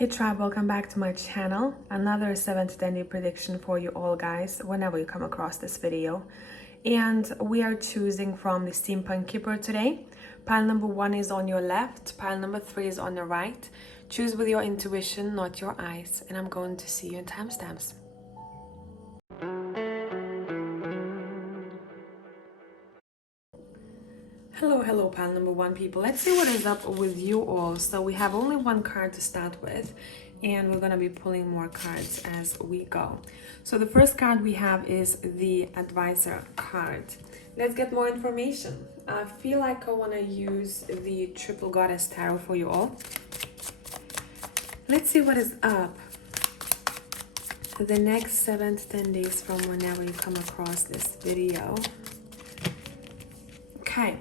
Hey tribe, welcome back to my channel. Another 7 to 10 day prediction for you all guys whenever you come across this video. And we are choosing from the Steampunk Keeper today. Pile number 1 is on your left, pile number 3 is on the right. Choose with your intuition, not your eyes. And I'm going to see you in timestamps. Hello, pile number 1 people. Let's see what is up with you all. So we have only one card to start with, and we're going to be pulling more cards as we go. So the first card we have is the Advisor card. Let's get more information. I feel like I want to use the Triple Goddess Tarot for you all. Let's see what is up the next 7 to 10 days from whenever you come across this video. Okay.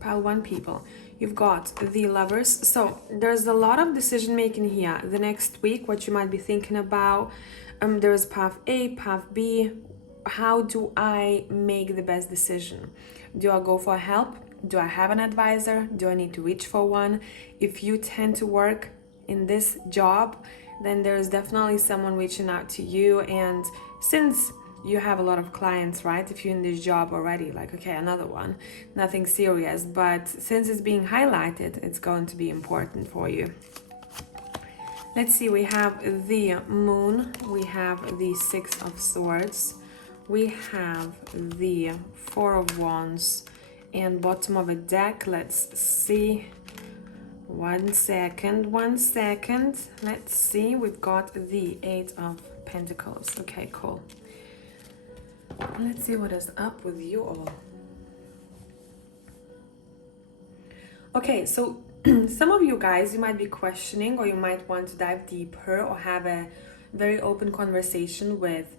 Pile 1 people, you've got the Lovers. So there's a lot of decision making here the next week, what you might be thinking about. There's path A, path B. How do I make the best decision? Do I go for help? Do I have an advisor? Do I need to reach for one? If you tend to work in this job, then there's definitely someone reaching out to you. And since you have a lot of clients, right? If you're in this job already, like, okay, another one, nothing serious, but since it's being highlighted, it's going to be important for you. Let's see, we have the Moon, we have the 6 of Swords, we have the 4 of Wands, and bottom of a deck. Let's see. One second. Let's see, we've got the 8 of Pentacles. Okay, cool. Let's see what is up with you all. Okay, so some of you guys, you might be questioning, or you might want to dive deeper or have a very open conversation with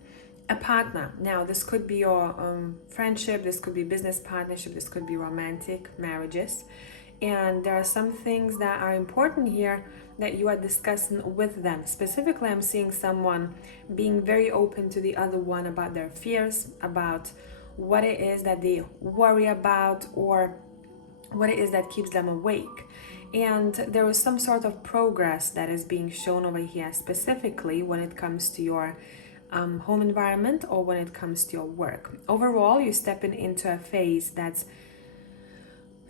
a partner. Now, this could be your friendship, this could be business partnership, this could be romantic marriages. And there are some things that are important here that you are discussing with them. Specifically, I'm seeing someone being very open to the other one about their fears, about what it is that they worry about, or what it is that keeps them awake. And there is some sort of progress that is being shown over here, specifically when it comes to your home environment or when it comes to your work. Overall, you're stepping into a phase that's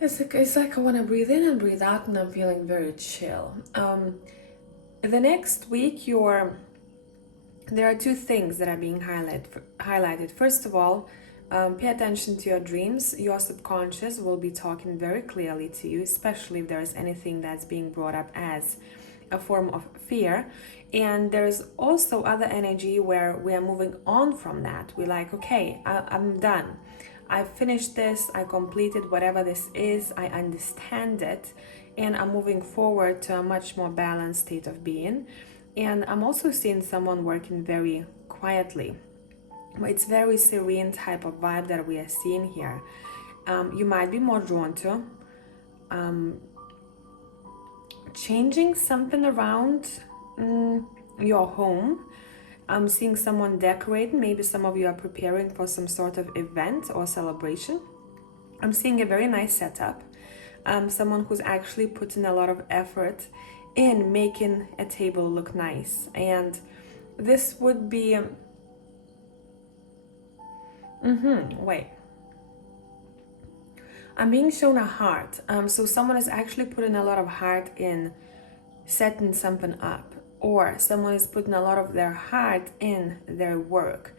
It's like I want to breathe in and breathe out, and I'm feeling very chill. The next week, there are 2 things that are being highlighted. First of all, pay attention to your dreams. Your subconscious will be talking very clearly to you, especially if there is anything that's being brought up as a form of fear. And there's also other energy where we are moving on from that. We're like, okay, I'm done. I finished this, I completed whatever this is, I understand it, and I'm moving forward to a much more balanced state of being. And I'm also seeing someone working very quietly. It's very serene type of vibe that we are seeing here. You might be more drawn to changing something around your home. I'm seeing someone decorating. Maybe some of you are preparing for some sort of event or celebration. I'm seeing a very nice setup. Someone who's actually putting a lot of effort in making a table look nice. And this would be... wait. I'm being shown a heart. So someone is actually putting a lot of heart in setting something up. Or someone is putting a lot of their heart in their work.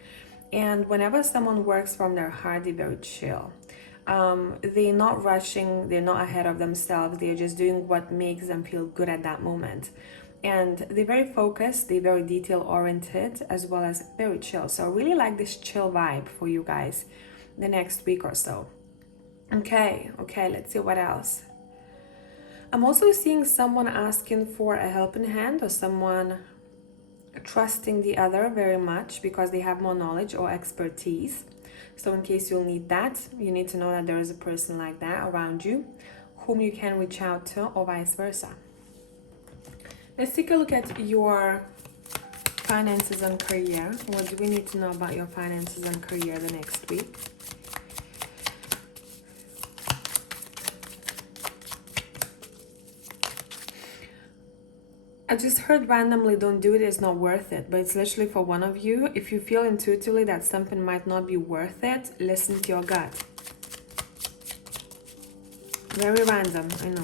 And whenever someone works from their heart, they're very chill. They're not rushing, they're not ahead of themselves, they're just doing what makes them feel good at that moment. And they're very focused, they're very detail-oriented, as well as very chill. So I really like this chill vibe for you guys the next week or so. Okay, let's see what else. I'm also seeing someone asking for a helping hand, or someone trusting the other very much because they have more knowledge or expertise. So in case you'll need that, you need to know that there is a person like that around you whom you can reach out to, or vice versa. Let's take a look at your finances and career. What do we need to know about your finances and career the next week? I just heard randomly, don't do it, it's not worth it. But it's literally for one of you. If you feel intuitively that something might not be worth it, listen to your gut. Very random, I know.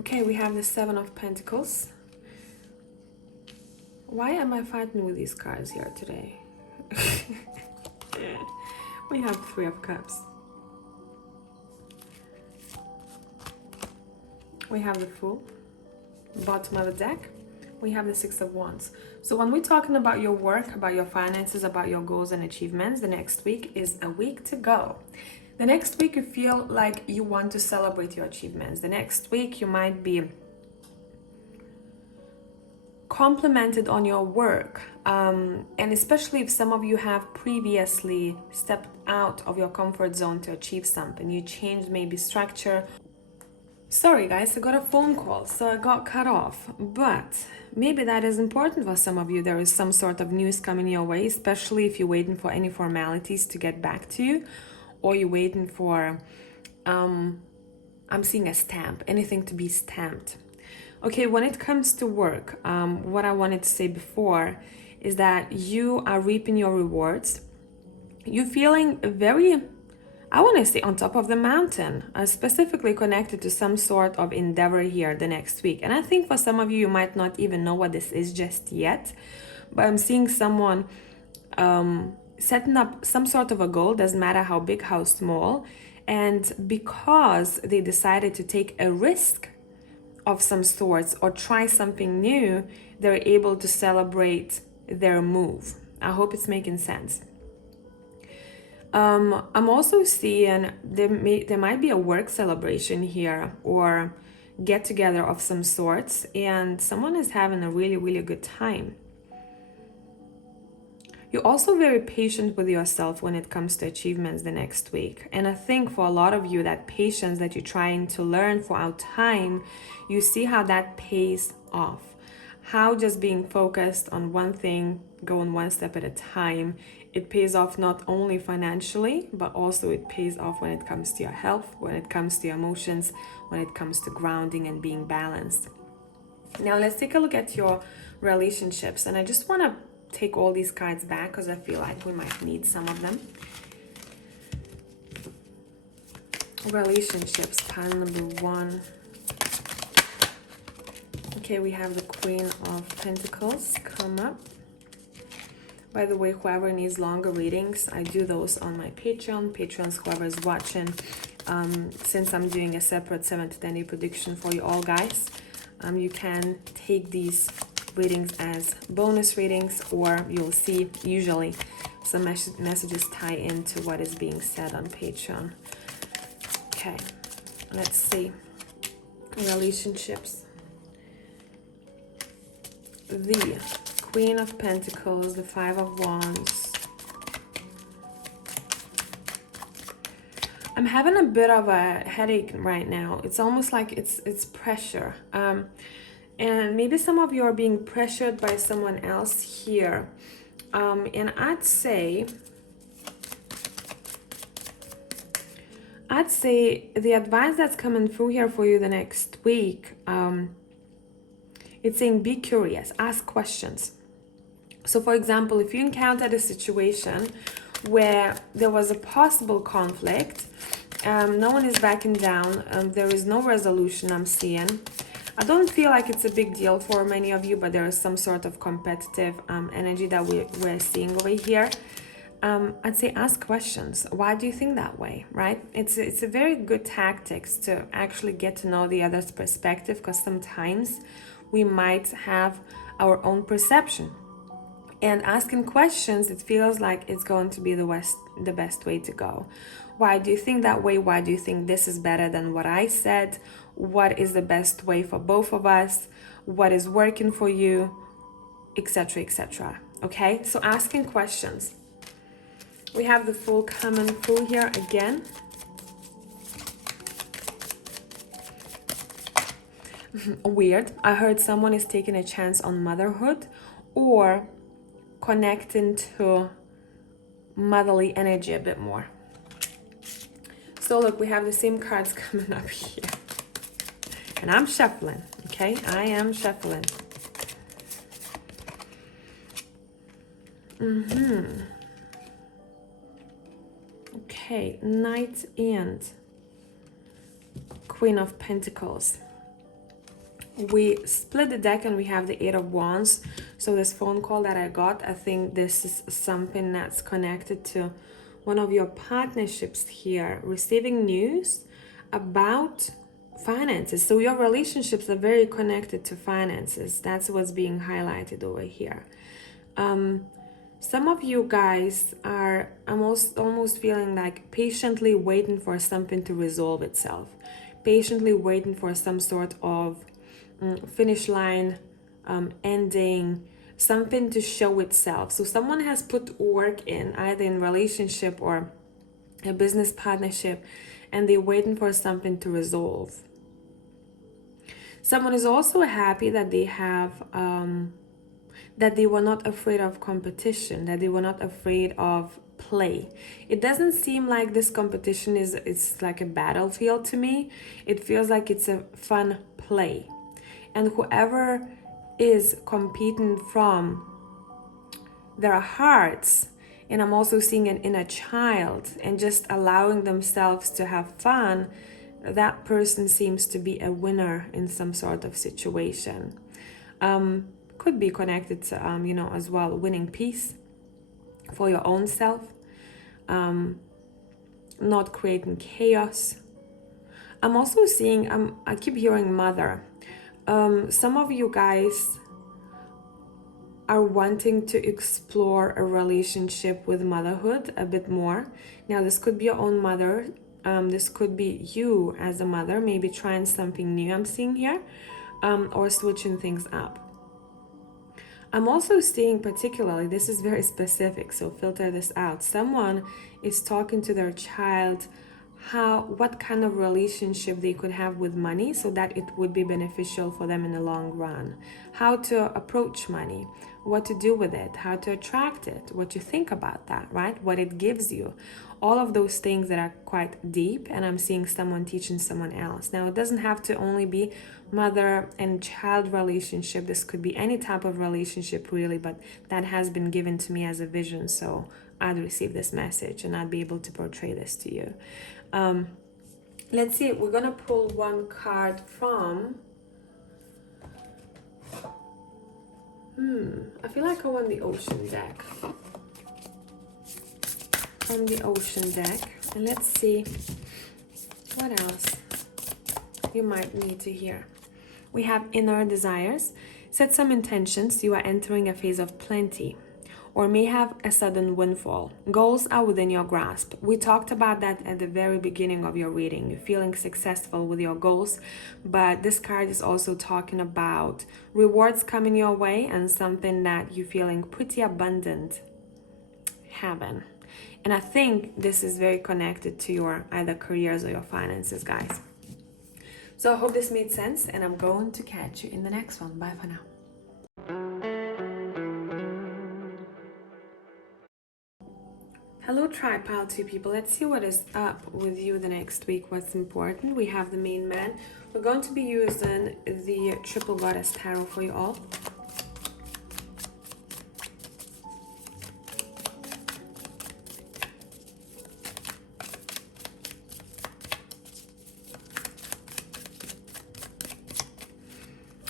Okay, we have the Seven of Pentacles. Why am I fighting with these cards here today? We have Three of Cups. We have the Fool. Bottom of the deck, we have the Six of Wands. So when we're talking about your work, about your finances, about your goals and achievements, the next week is a week to go. The next week you feel like you want to celebrate your achievements. The next week you might be complimented on your work, and especially if some of you have previously stepped out of your comfort zone to achieve something. You changed maybe structure. Sorry guys, I got a phone call, so I got cut off, but maybe that is important for some of you. There is some sort of news coming your way, especially if you're waiting for any formalities to get back to you, or you're waiting for, I'm seeing a stamp, anything to be stamped. Okay, when it comes to work, what I wanted to say before is that you are reaping your rewards. You're feeling very, I want to say, on top of the mountain, specifically connected to some sort of endeavor here the next week. And I think for some of you, you might not even know what this is just yet, but I'm seeing someone setting up some sort of a goal, doesn't matter how big, how small. And because they decided to take a risk of some sorts or try something new, they're able to celebrate their move. I hope it's making sense. I'm also seeing there might be a work celebration here or get together of some sorts, and someone is having a really, really good time. You're also very patient with yourself when it comes to achievements the next week. And I think for a lot of you, that patience that you're trying to learn throughout time, you see how that pays off. How just being focused on one thing, going one step at a time, it pays off not only financially, but also it pays off when it comes to your health, when it comes to your emotions, when it comes to grounding and being balanced. Now let's take a look at your relationships. And I just want to take all these cards back because I feel like we might need some of them. Relationships, pile number 1. Okay, we have the Queen of Pentacles come up. By the way, whoever needs longer readings, I do those on my Patreon. Patrons, whoever is watching, since I'm doing a separate 7 to 10 day prediction for you all guys, you can take these readings as bonus readings, or you'll see usually some messages tie into what is being said on Patreon. Okay, let's see. Relationships. The Queen of Pentacles, the Five of Wands. I'm having a bit of a headache right now. It's almost like it's pressure. And maybe some of you are being pressured by someone else here. And I'd say the advice that's coming through here for you the next week, it's saying be curious, ask questions. So for example, if you encountered a situation where there was a possible conflict, no one is backing down, there is no resolution I'm seeing. I don't feel like it's a big deal for many of you, but there is some sort of competitive energy that we're seeing over here. I'd say ask questions. Why do you think that way, right? It's a very good tactics to actually get to know the other's perspective, because sometimes we might have our own perception. And asking questions, it feels like it's going to be the best way to go. Why do you think that way? Why do you think this is better than what I said? What is the best way for both of us? What is working for you? Etc, etc. Okay, so asking questions. We have the Fool coming through here again. Weird. I heard someone is taking a chance on motherhood or connecting to motherly energy a bit more. So look, we have the same cards coming up here. And I'm shuffling, Okay, I am shuffling. Okay, Knight and Queen of Pentacles. We split the deck and we have the Eight of Wands. So this phone call that I got, I think this is something that's connected to one of your partnerships here, receiving news about finances. So your relationships are very connected to finances. That's what's being highlighted over here. Some of you guys are almost feeling like patiently waiting for something to resolve itself, patiently waiting for some sort of finish line, ending, something to show itself. So someone has put work in, either in relationship or a business partnership, and they're waiting for something to resolve. Someone is also happy that they have that they were not afraid of competition, that they were not afraid of play. It doesn't seem like this competition is like a battlefield to me. It feels like it's a fun play. And whoever is competing from their hearts, and I'm also seeing an inner child, and just allowing themselves to have fun, that person seems to be a winner in some sort of situation. Could be connected to, as well, winning peace for your own self, not creating chaos. I'm also seeing, I keep hearing mother. Some of you guys are wanting to explore a relationship with motherhood a bit more. Now, this could be your own mother. This could be you as a mother, maybe trying something new I'm seeing here, or switching things up. I'm also seeing particularly, this is very specific, so filter this out. Someone is talking to their child what kind of relationship they could have with money so that it would be beneficial for them in the long run. How to approach money, what to do with it, how to attract it, what you think about that, right? What it gives you. All of those things that are quite deep, and I'm seeing someone teaching someone else. Now, it doesn't have to only be mother and child relationship. This could be any type of relationship really, but that has been given to me as a vision, so I'd receive this message and I'd be able to portray this to you. Let's see, we're gonna pull one card from I feel like I want the Ocean deck. From the Ocean deck, and let's see what else you might need to hear. We have Inner Desires. Set some intentions. You are entering a phase of plenty, or may have a sudden windfall. Goals are within your grasp. We talked about that at the very beginning of your reading. You're feeling successful with your goals, but this card is also talking about rewards coming your way and something that you're feeling pretty abundant having. And I think this is very connected to your either careers or your finances, guys. So I hope this made sense, and I'm going to catch you in the next one. Bye for now. Hello tribe, pile 2 people. Let's see what is up with you the next week. What's important? We have the main man. We're going to be using the Triple Goddess Tarot for you all.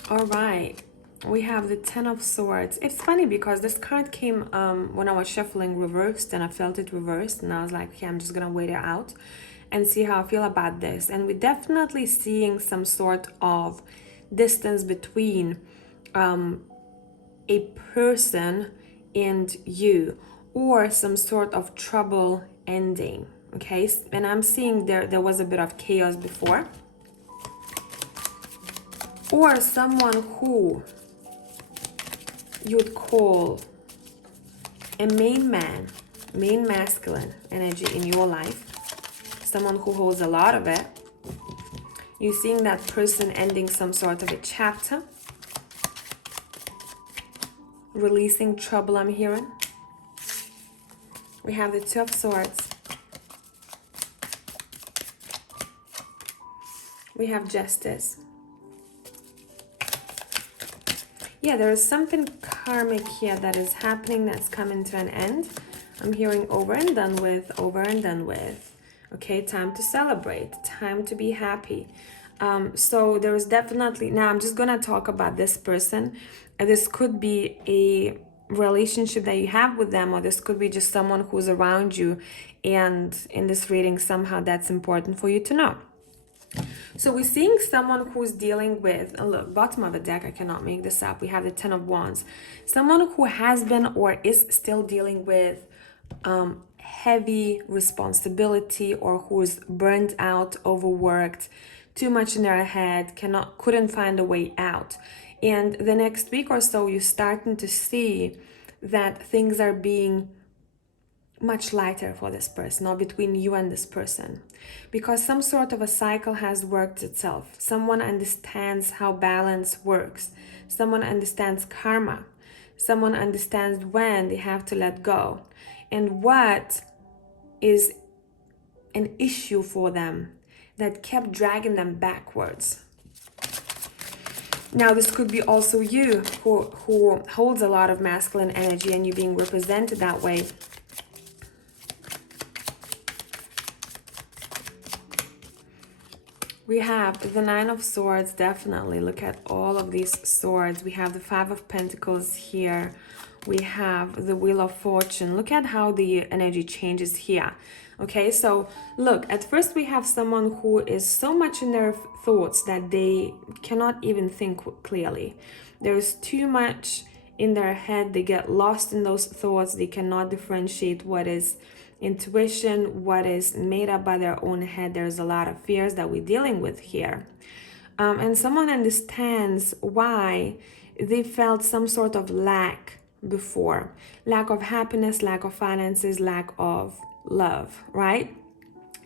All right, we have the Ten of Swords. It's funny because this card came when I was shuffling reversed, and I felt it reversed, and I was like, okay, I'm just gonna wait it out and see how I feel about this. And we're definitely seeing some sort of distance between a person and you, or some sort of trouble ending. Okay, and I'm seeing there was a bit of chaos before, or someone who you'd call a main man, main masculine energy in your life, someone who holds a lot of it. You're seeing that person ending some sort of a chapter, releasing trouble, I'm hearing. We have the Two of Swords. We have Justice. Yeah, there is something karmic here that is happening that's coming to an end. I'm hearing over and done with, over and done with. Okay, time to celebrate, time to be happy. So there is definitely, now I'm just gonna talk about this person. This could be a relationship that you have with them, or this could be just someone who's around you, and in this reading somehow that's important for you to know. So we're seeing someone who's dealing with, look, bottom of the deck, I cannot make this up, we have the Ten of Wands. Someone who has been or is still dealing with heavy responsibility, or who's burnt out, overworked, too much in their head, couldn't find a way out. And the next week or so, you're starting to see that things are being much lighter for this person, or between you and this person, because some sort of a cycle has worked itself. Someone understands how balance works. Someone understands karma. Someone understands when they have to let go and what is an issue for them that kept dragging them backwards. Now, this could be also you who holds a lot of masculine energy, and you being represented that way. We have the Nine of Swords, definitely. Look at all of these swords. We have the Five of Pentacles here. We have the Wheel of Fortune. Look at how the energy changes here. Okay, so look, at first we have someone who is so much in their thoughts that they cannot even think clearly. There is too much in their head. They get lost in those thoughts. They cannot differentiate what is intuition, what is made up by their own head. There's a lot of fears that we're dealing with here. And someone understands why they felt some sort of lack before. Lack of happiness, lack of finances, lack of love, right?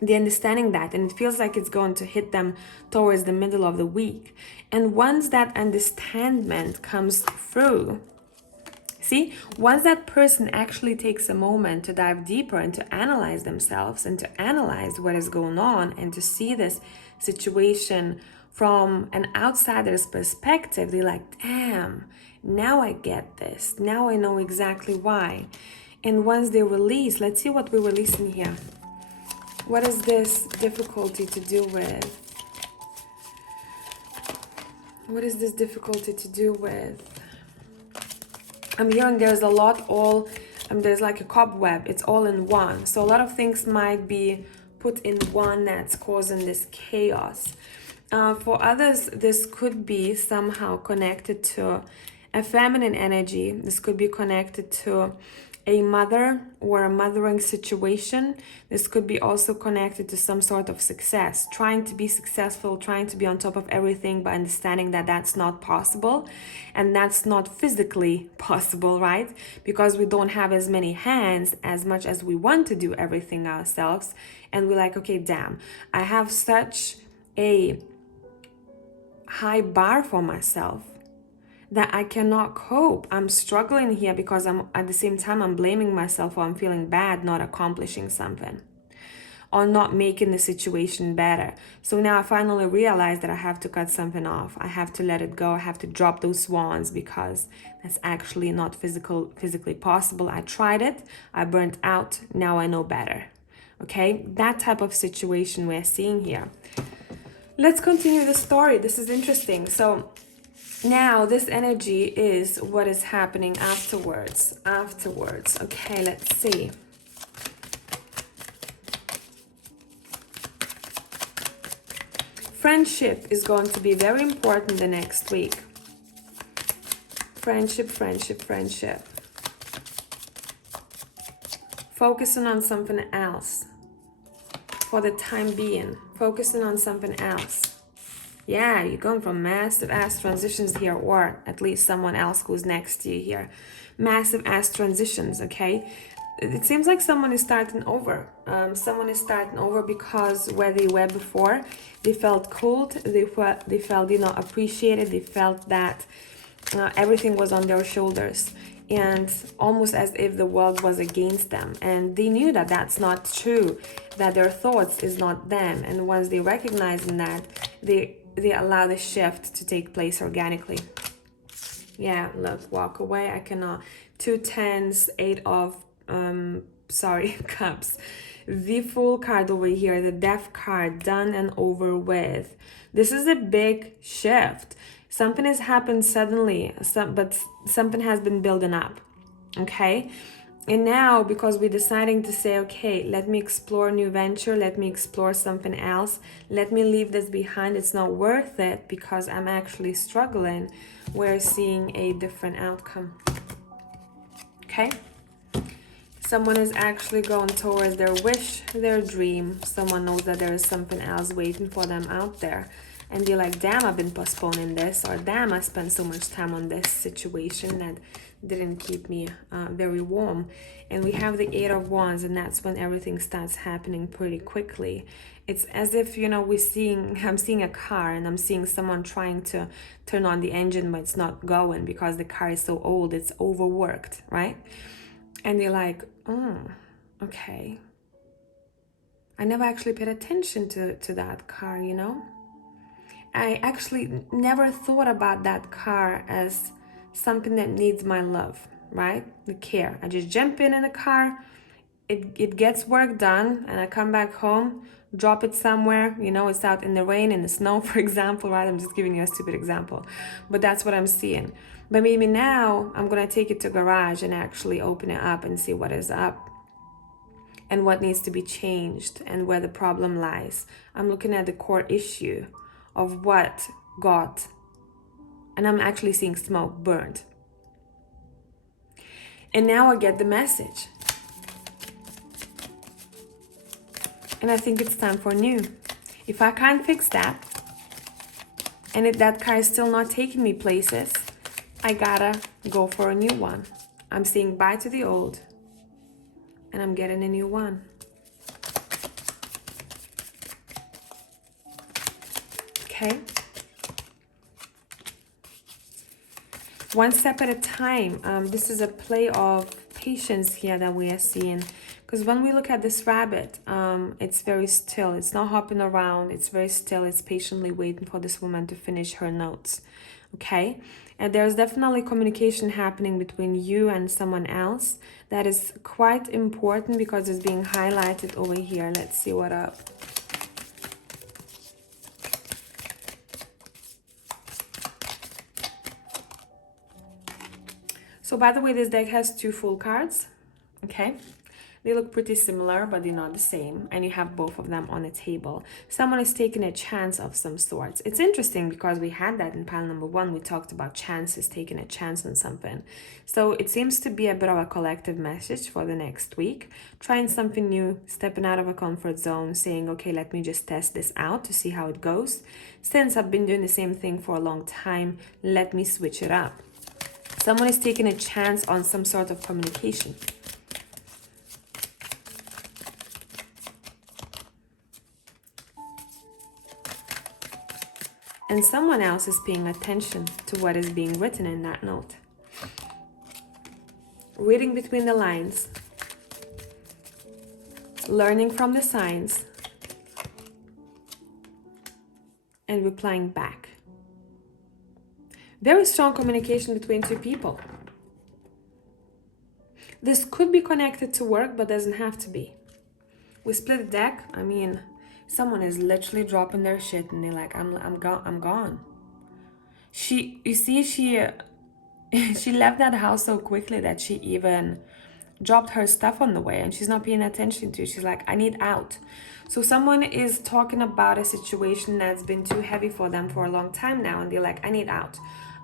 They're understanding that, and it feels like it's going to hit them towards the middle of the week. And once that understanding comes through, see, once that person actually takes a moment to dive deeper and to analyze themselves and to analyze what is going on and to see this situation from an outsider's perspective, they're like, damn, now I get this. Now I know exactly why. And once they release, let's see what we're releasing here. What is this difficulty to do with? What is this difficulty to do with? I'm hearing there's a lot there's like a cobweb. It's all in one. So a lot of things might be put in one that's causing this chaos. For others, this could be somehow connected to a feminine energy. This could be connected to a mother or a mothering situation. This could be also connected to some sort of success, trying to be successful, trying to be on top of everything, but understanding that that's not possible, and that's not physically possible, right? Because we don't have as many hands as much as we want to do everything ourselves, and we're like, okay, damn, I have such a high bar for myself that I cannot cope. I'm struggling here because at the same time I'm blaming myself, or I'm feeling bad not accomplishing something or not making the situation better. So now I finally realize that I have to cut something off. I have to let it go. I have to drop those swans because that's actually not physically possible. I tried it. I burnt out. Now I know better. Okay, that type of situation we're seeing here. Let's continue the story. This is interesting. So now this energy is what is happening afterwards. Okay, let's see. Friendship is going to be very important the next week. Friendship. Focusing on something else for the time being. Focusing on something else. Yeah, you're going from massive ass transitions here, or at least someone else who's next to you here. Massive ass transitions, okay? It seems like someone is starting over. Someone is starting over because where they were before, they felt cold, they felt not appreciated, they felt that everything was on their shoulders, and almost as if the world was against them. And they knew that that's not true, that their thoughts is not them. And once they recognize that, they allow the shift to take place organically. Yeah, look, walk away. I cannot. 2 tens, 8 of, cups. The Fool card over here, the Death card, done and over with. This is a big shift. Something has happened suddenly, but something has been building up, okay? And now, because we're deciding to say, okay, let me explore a new venture, let me explore something else, let me leave this behind, it's not worth it because I'm actually struggling, we're seeing a different outcome. Okay? Someone is actually going towards their wish, their dream. Someone knows that there is something else waiting for them out there. And they're like, damn, I've been postponing this, or damn, I spent so much time on this situation that didn't keep me very warm. And we have the 8 of Wands, and that's when everything starts happening pretty quickly. It's as if, you know, I'm seeing a car and I'm seeing someone trying to turn on the engine, but it's not going because the car is so old, it's overworked, right? And they're like, oh, okay. I never actually paid attention to that car, you know? I actually never thought about that car as something that needs my love, right? The care. I just jump in the car, it gets work done, and I come back home, drop it somewhere, you know, it's out in the rain, in the snow, for example, right? I'm just giving you a stupid example, but that's what I'm seeing. But maybe now I'm gonna take it to garage and actually open it up and see what is up and what needs to be changed and where the problem lies. I'm looking at the core issue of what got, and I'm actually seeing smoke burned. And now I get the message. And I think it's time for new. If I can't fix that, and if that car is still not taking me places, I gotta go for a new one. I'm saying bye to the old, and I'm getting a new one. Okay? One step at a time. This is a play of patience here that we are seeing. Because when we look at this rabbit, it's very still. It's not hopping around. It's very still. It's patiently waiting for this woman to finish her notes. Okay? And there's definitely communication happening between you and someone else. That is quite important because it's being highlighted over here. Let's see what up. So by the way, this deck has 2 Fool cards, okay? They look pretty similar, but they're not the same, and you have both of them on the table. Someone is taking a chance of some sorts. It's interesting because we had that in pile number 1. We talked about chances, taking a chance on something. So it seems to be a bit of a collective message for the next week. Trying something new, stepping out of a comfort zone, saying, okay, let me just test this out to see how it goes. Since I've been doing the same thing for a long time, let me switch it up. Someone is taking a chance on some sort of communication. And someone else is paying attention to what is being written in that note. Reading between the lines. Learning from the signs. And replying back. Very strong communication between 2 people. This could be connected to work, but doesn't have to be. We split the deck. I mean, someone is literally dropping their shit and they're like, I'm gone. You see, she left that house so quickly that she even dropped her stuff on the way and she's not paying attention to it. She's like, I need out. So someone is talking about a situation that's been too heavy for them for a long time now, and they're like, I need out.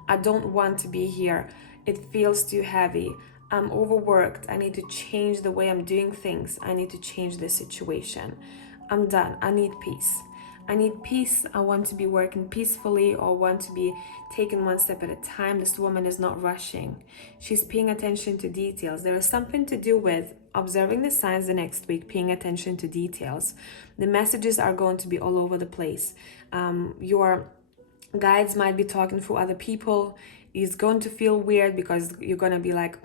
I don't want to be here. It feels too heavy. I'm overworked. I need to change the way I'm doing things. I need to change the situation. I'm done. I need peace. I need peace. I want to be working peacefully, or want to be taking one step at a time. This woman is not rushing. She's paying attention to details. There is something to do with observing the signs the next week, paying attention to details. The messages are going to be all over the place. Your guides might be talking through other people. It's going to feel weird because you're going to be like,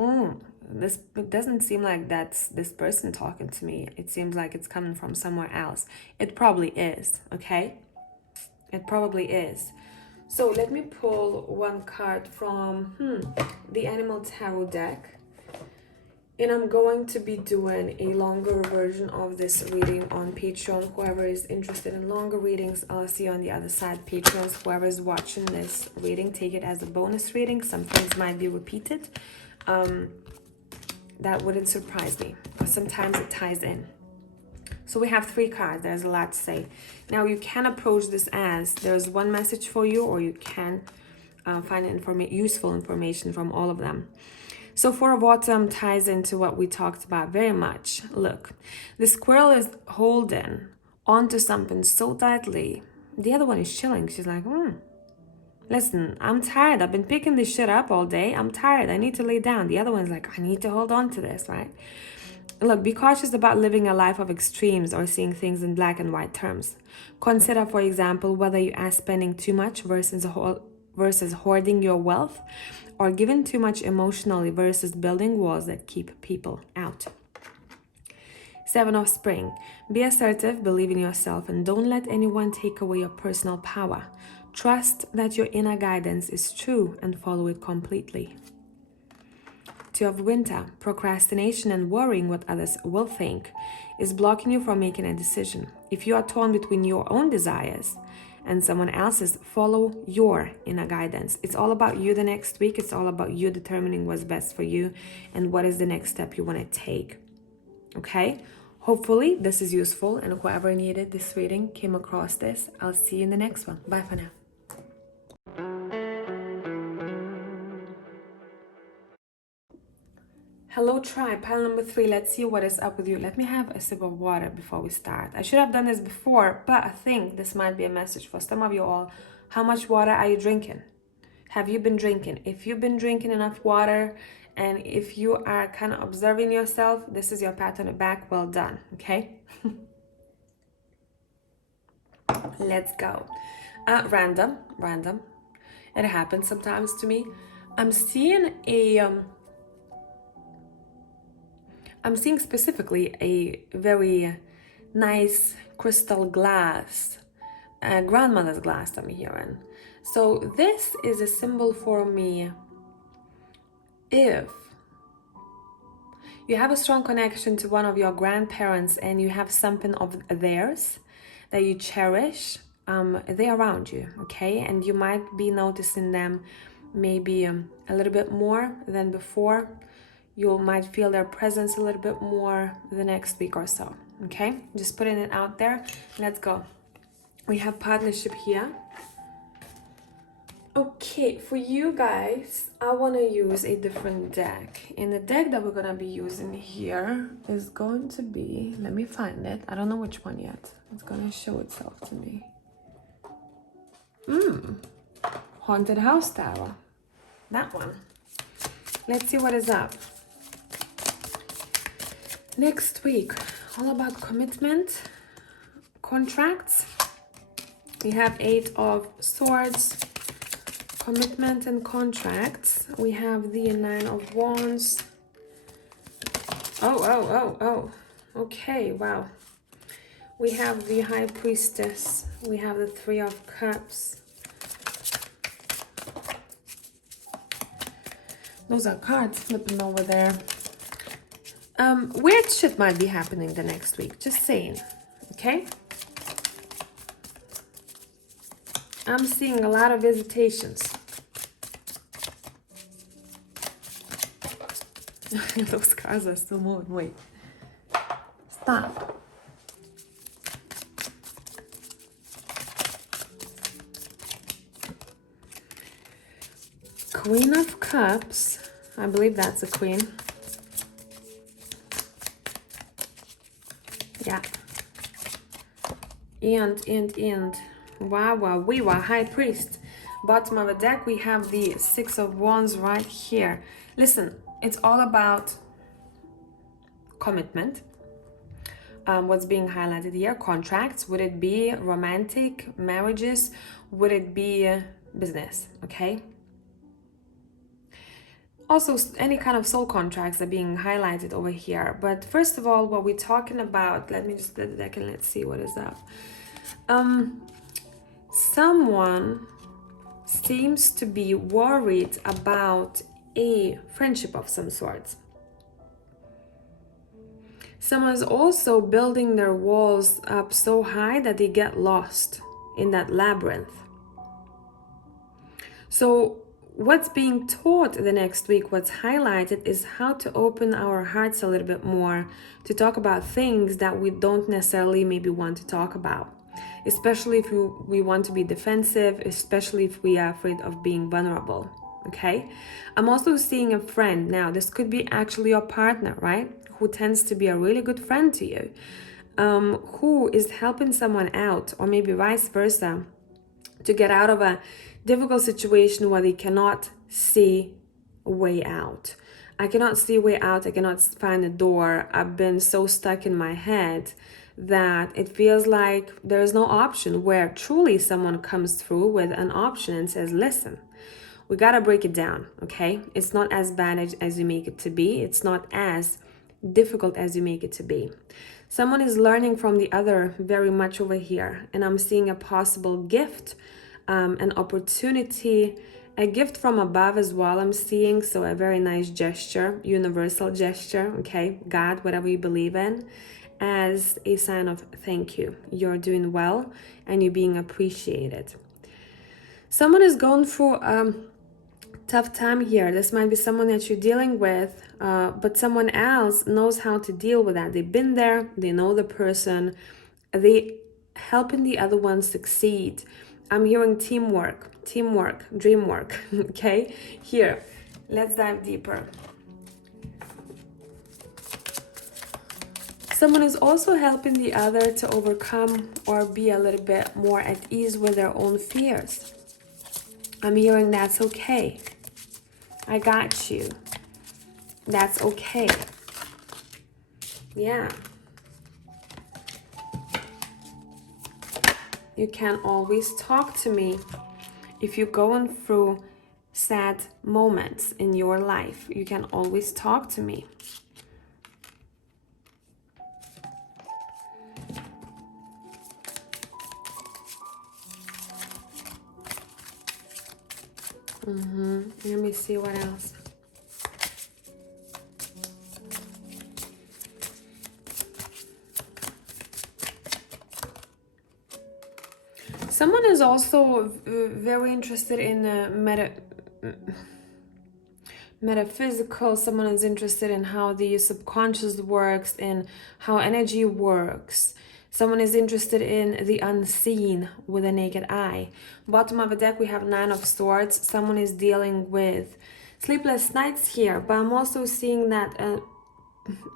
this doesn't seem like that's this person talking to me. It seems like it's coming from somewhere else. It probably is, okay? It probably is. So let me pull one card from the Animal Tarot deck. And I'm going to be doing a longer version of this reading on Patreon. Whoever is interested in longer readings, I'll see you on the other side. Patrons, whoever is watching this reading, take it as a bonus reading. Some things might be repeated. That wouldn't surprise me. But sometimes it ties in. So we have 3 cards. There's a lot to say. Now you can approach this as there's one message for you, or you can find useful information from all of them. So 4 of Autumn ties into what we talked about very much. Look, the squirrel is holding onto something so tightly. The other one is chilling. She's like, listen, I'm tired. I've been picking this shit up all day. I'm tired. I need to lay down. The other one's like, I need to hold on to this, right? Look, be cautious about living a life of extremes or seeing things in black and white terms. Consider, for example, whether you are spending too much versus hoarding your wealth, or giving too much emotionally versus building walls that keep people out. 7 of Spring. Be assertive, believe in yourself, and don't let anyone take away your personal power. Trust that your inner guidance is true and follow it completely. 2 of Winter. Procrastination and worrying what others will think is blocking you from making a decision. If you are torn between your own desires and someone else's, follow your inner guidance. It's all about you the next week. It's all about you determining what's best for you and what is the next step you want to take. Okay? Hopefully this is useful, and whoever needed this reading came across this. I'll see you in the next one. Bye for now. Hello tribe, pile number 3. Let's see what is up with you. Let me have a sip of water before we start. I should have done this before, but I think this might be a message for some of you all. How much water are you drinking? Have you been drinking? If you've been drinking enough water, and if you are kind of observing yourself, this is your pat on the back. Well done, okay? Let's go. Random. It happens sometimes to me. I'm seeing specifically a very nice crystal glass, grandmother's glass I'm hearing. So this is a symbol for me. If you have a strong connection to one of your grandparents and you have something of theirs that you cherish, they're around you, okay? And you might be noticing them maybe a little bit more than before. You might feel their presence a little bit more the next week or so, okay? Just putting it out there. Let's go. We have partnership here. Okay, for you guys, I want to use a different deck. And the deck that we're going to be using here is going to be, let me find it. I don't know which one yet. It's going to show itself to me. Haunted House Tarot. That one. Let's see what is up. Next week, all about commitment, contracts. We have 8 of Swords, commitment and contracts. We have the 9 of Wands. Oh. Okay, wow. We have the High Priestess. We have the 3 of Cups. Those are cards flipping over there. Weird shit might be happening the next week. Just saying. Okay? I'm seeing a lot of visitations. Those cards are still moving. Wait. Stop. Queen of Cups. I believe that's a queen. Yeah. And. Wow. We were High Priest. Bottom of the deck, we have the 6 of Wands right here. Listen, it's all about commitment. What's being highlighted here? Contracts. Would it be romantic marriages? Would it be business? Okay. Also, any kind of soul contracts are being highlighted over here. But first of all, what we're talking about, let me just split the deck and let's see what is up. seems to be worried about a friendship of some sort. Someone's also building their walls up so high that they get lost in that labyrinth. So what's being taught the next week, what's highlighted, is how to open our hearts a little bit more to talk about things that we don't necessarily maybe want to talk about, especially if we want to be defensive, especially if we are afraid of being vulnerable. Okay, I'm also seeing a friend. Now this could be actually your partner, right, who tends to be a really good friend to you, who is helping someone out, or maybe vice versa, to get out of a difficult situation where they cannot see a way out. I cannot see a way out. I cannot find a door. I've been so stuck in my head that it feels like there is no option, where truly someone comes through with an option and says, listen, we gotta break it down, okay? It's not as bad as you make it to be. It's not as difficult as you make it to be. Someone is learning from the other very much over here, and I'm seeing a possible gift, an opportunity, a gift from above as well, I'm seeing. So a very nice gesture, universal gesture, okay? God, whatever you believe in, as a sign of thank you. You're doing well and you're being appreciated. Someone is going through tough time here. This might be someone that you're dealing with, but someone else knows how to deal with that. They've been there, they know the person, they helping the other one succeed. I'm hearing teamwork, dream work. Okay, here, let's dive deeper. Someone is also helping the other to overcome or be a little bit more at ease with their own fears. I'm hearing that's okay. I got you. That's okay. Yeah. You can always talk to me if you're going through sad moments in your life. You can always talk to me. Let me see what else. Someone is also very interested in metaphysical. Someone is interested in how the subconscious works and how energy works. Someone is interested in the unseen with a naked eye. Bottom of the deck, we have Nine of Swords. Someone is dealing with sleepless nights here, but I'm also seeing that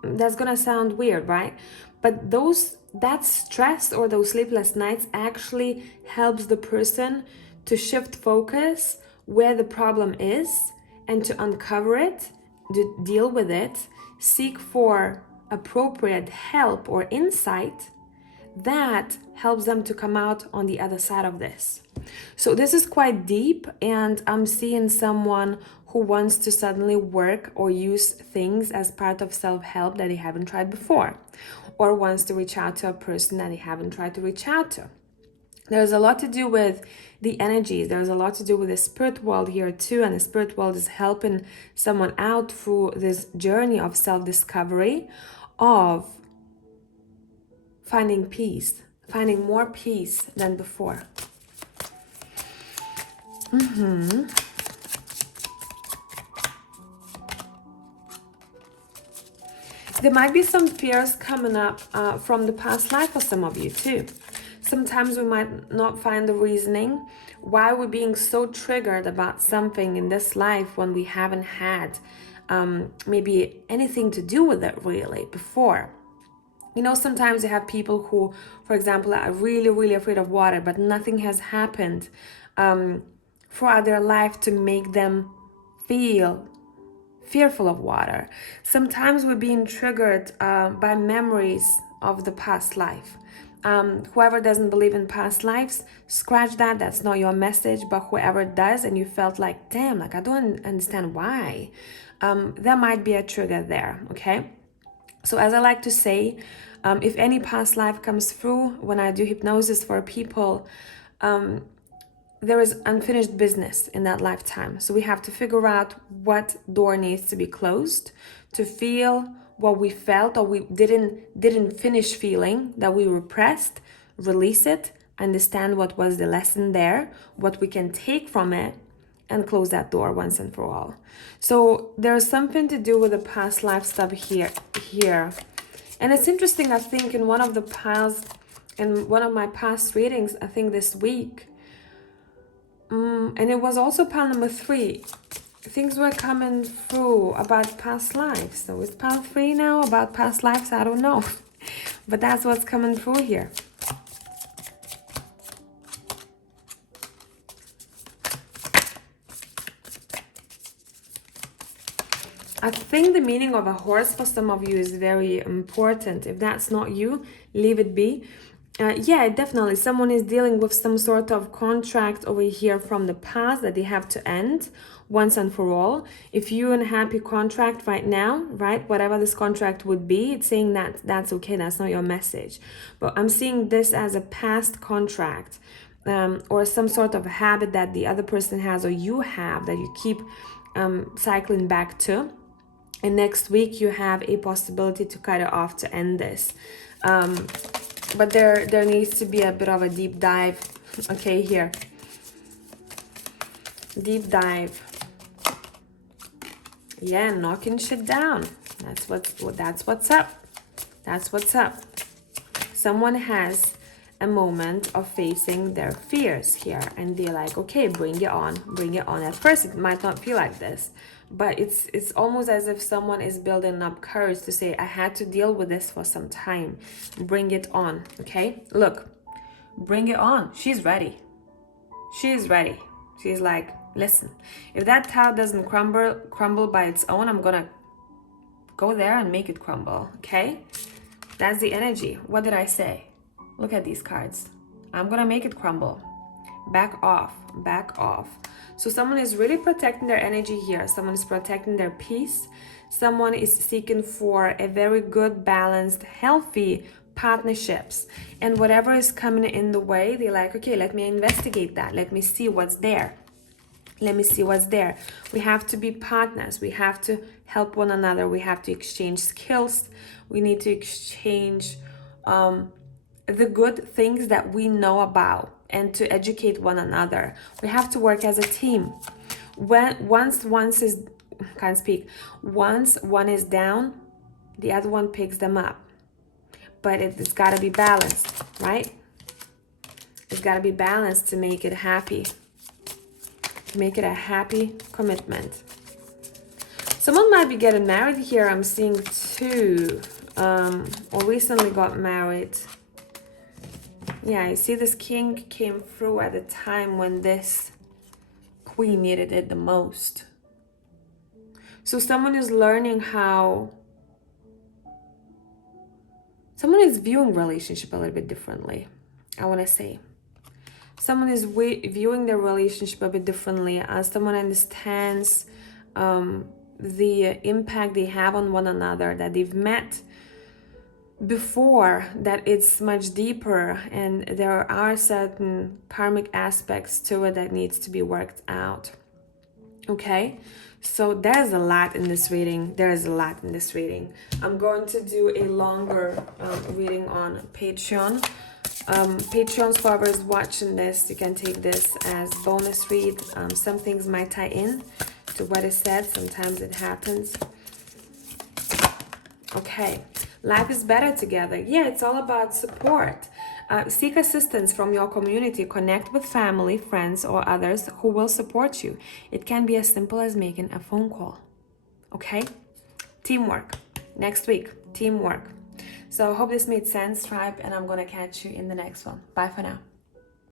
that's gonna sound weird, right? But that stress or those sleepless nights actually helps the person to shift focus where the problem is and to uncover it, to deal with it, seek for appropriate help or insight that helps them to come out on the other side of this. So this is quite deep, and I'm seeing someone who wants to suddenly work or use things as part of self-help that they haven't tried before, or wants to reach out to a person that they haven't tried to reach out to. There's a lot to do with the energies. There's a lot to do with the spirit world here too, and the spirit world is helping someone out through this journey of self-discovery, of finding peace, finding more peace than before. There might be some fears coming up from the past life for some of you too. Sometimes we might not find the reasoning why we're being so triggered about something in this life when we haven't had maybe anything to do with it really before. You know, sometimes you have people who, for example, are really, really afraid of water, but nothing has happened throughout their life to make them feel fearful of water. Sometimes we're being triggered by memories of the past life. Whoever doesn't believe in past lives, scratch that. That's not your message. But whoever does, and you felt like, damn, like I don't understand why, there might be a trigger there, okay? So as I like to say, if any past life comes through when I do hypnosis for people, there is unfinished business in that lifetime. So we have to figure out what door needs to be closed, to feel what we felt or we didn't finish feeling, that we repressed, release it, understand what was the lesson there, what we can take from it, and close that door once and for all. So there's something to do with the past life stuff here. And it's interesting, I think in one of the piles, in one of my past readings, I think this week, and it was also pile number 3, things were coming through about past lives. So it's pile 3 now about past lives, I don't know. But that's what's coming through here. I think the meaning of a horse for some of you is very important. If that's not you, leave it be. Yeah, definitely. Someone is dealing with some sort of contract over here from the past that they have to end once and for all. If you're in a happy contract right now, right, whatever this contract would be, it's saying that that's okay, that's not your message. But I'm seeing this as a past contract, or some sort of habit that the other person has or you have that you keep cycling back to. And next week you have a possibility to cut it off to end this. But there needs to be a bit of a deep dive. Okay, here. Deep dive. Yeah, knocking shit down. That's what's up. That's what's up. Someone has a moment of facing their fears here, and they're like, okay, bring it on, bring it on. At first it might not feel like this, but it's almost as if someone is building up courage to say, I had to deal with this for some time. Bring it on. Okay, look, bring it on. She's ready. She's ready. She's like, listen, if that tile doesn't crumble by its own, I'm gonna go there and make it crumble. Okay, that's the energy. What did I say? Look at these cards. I'm gonna make it crumble. Back off, back off. So someone is really protecting their energy here. Someone is protecting their peace. Someone is seeking for a very good, balanced, healthy partnerships. And whatever is coming in the way, they're like, okay, let me investigate that. Let me see what's there. Let me see what's there. We have to be partners. We have to help one another. We have to exchange skills. We need to exchange the good things that we know about and to educate one another. We have to work as a team. Once one is down, the other one picks them up. But it's got to be balanced, right? It's got to be balanced to make it happy. Make it a happy commitment. Someone might be getting married here. I'm seeing 2, or recently got married. Yeah, I see this king came through at a time when this queen needed it the most. So someone is learning how, someone is viewing relationship a little bit differently, I want to say. Someone is viewing their relationship a bit differently as someone understands the impact they have on one another, that they've met before, that it's much deeper, and there are certain karmic aspects to it that needs to be worked out. Okay, so there's a lot in this reading. There is a lot in this reading. I'm going to do a longer reading on Patreon. Patreons, whoever is watching this, you can take this as bonus read. Some things might tie in to what is said. Sometimes it happens. Okay, life is better together. Yeah, it's all about support. Seek assistance from your community. Connect with family, friends, or others who will support you. It can be as simple as making a phone call. Okay? Teamwork. Next week, teamwork. So I hope this made sense, tribe, and I'm going to catch you in the next one. Bye for now.